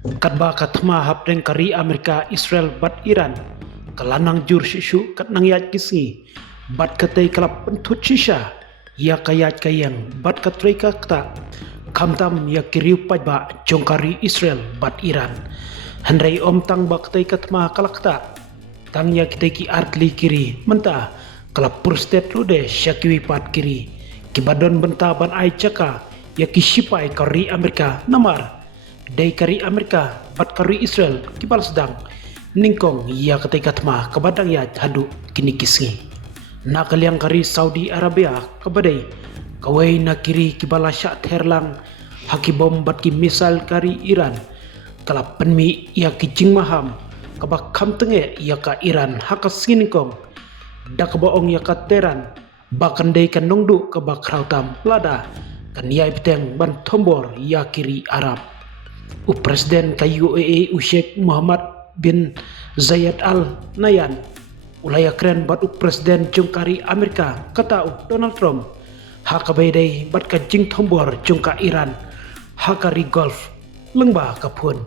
Kadba katma hapdeng kari Amerika Israel bat Iran kalanang jur shishu kat nang yat kisi bat katay kalap pentut shisha ya kayat kayang bat katreka kta kamtam ya kiriu pajba jongkari Israel bat Iran handrai om tang bak katay katma kalakta tang ya kitay ki artli kiri menta kalap purstet lude syakiwi pat kiri kibadon benta ban ay caka ya kisipay kari Amerika namar dari kari Amerika bat kari Israel kibal sedang ningkong ia ketika tma kabadang ya hadu kini kisngi na kaliang kari Saudi Arabia kabadai kawai na kiri kibala syak terlang haki bom bat ki misal kari Iran kala penmi ia kijing maham kabak kam tenge ia ka Iran haka siningkong dak boong ia ka Teran bakan dei kan nongdu kabak rautam lada kan ia biteng ban tombor ia kiri Arab Presiden UAE Sheikh Muhammad bin Zayed Al Nahyan ulaya keren bat Presiden jungkari Amerika kata Donald Trump haka bedai bat ka jing tombor jungka Iran haka ri Gulf lengba kapun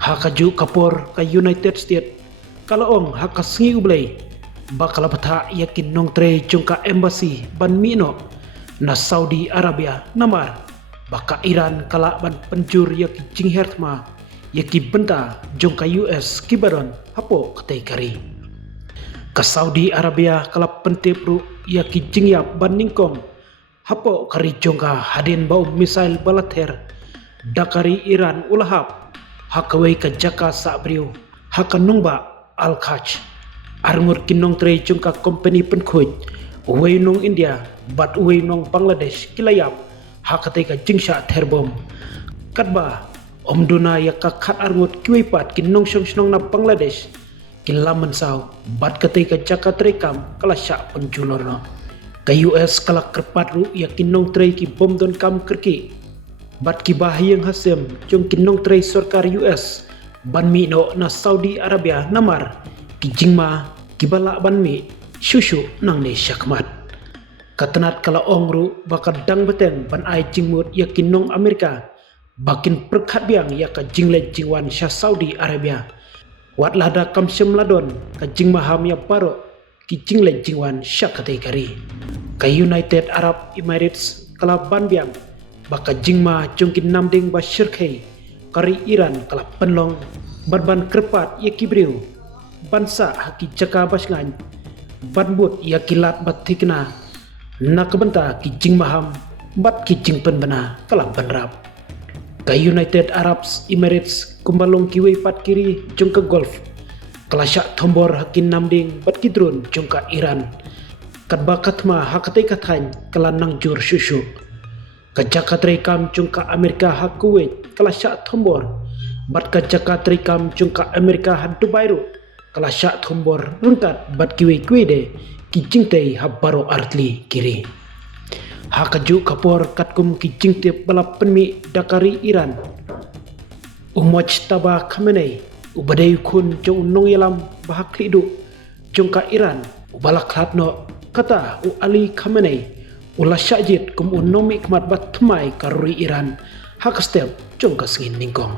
haka ju kapor ka United States kalaong haka singi ublay bakal bata yakin nong tre jungka embassy ban mino na Saudi Arabia namar baka Iran kala ban penjur yaki jinghertma yaki benta jongka US kibaron hapo katay kari ka Saudi Arabia kala pentepru yaki jingyap ban ningkong hapo kari jongka hadin bau misail balater dakari Iran ulahap hakawai ka jaka sabriu haka nungba al-Khaj arngur kinong tre jongka company penkuj uway nong India bat uway nong Bangladesh kilayap hakatai ka jingsha terbom kadba omduna ya ka khat arngot kiwipat kin nong snong na Bangladesh kin laman saw bat katai ka jakat rekam kala sya penjulorno ka US kala kerpat ru ya kin nong trei ki bom don kam kerki bat ki bahiyang hasem jong kin nong trei sarkar US ban mi no na Saudi Arabia namar ki jingma ki bala ban mi shushu nang ne syakmat katanat kala ongru bakal dang beteng ban ai jingmut yakin nong Amerika bakin perkat biang ya ka jingle jingwan sya Saudi Arabia wat lada kam syem ladon ka jing maham ya paro ki jingle jingwan sya katai kari ka United Arab Emirates kala ban biang baka jingma jongkin namding ba syirkai kari Iran kala penlong ban kerpat ya kibriu bansa haki jaka basngan ban but ya kilat batikna na kebenta ki jing maham bat ki jing penbena kalam penrap ka United Arab Emirates kumbalong kiwei pat kiri jongka Gulf kelasyak tombor hakin namding bat ki drone jongka Iran kadba katma hakatai kathan kelanang jur syushu ka jakat rekam jongka Amerika hak Kuwait kelasyak tombor bat ka jakat rekam jongka Amerika had Dubai ru kelasyak tombor rengkat bat kiwei de kijing tei habaro artli kiri hakaju kapor katkum kijing tip balap penmi dakari Iran umwaj taba Khamenei ubadai kun jong nong yalam bahakli du jongka Iran ubalak hatno kata Ali Khamenei ula syajit kum unomi kmat bat thmai karuri Iran hakastep jongka singin ningkong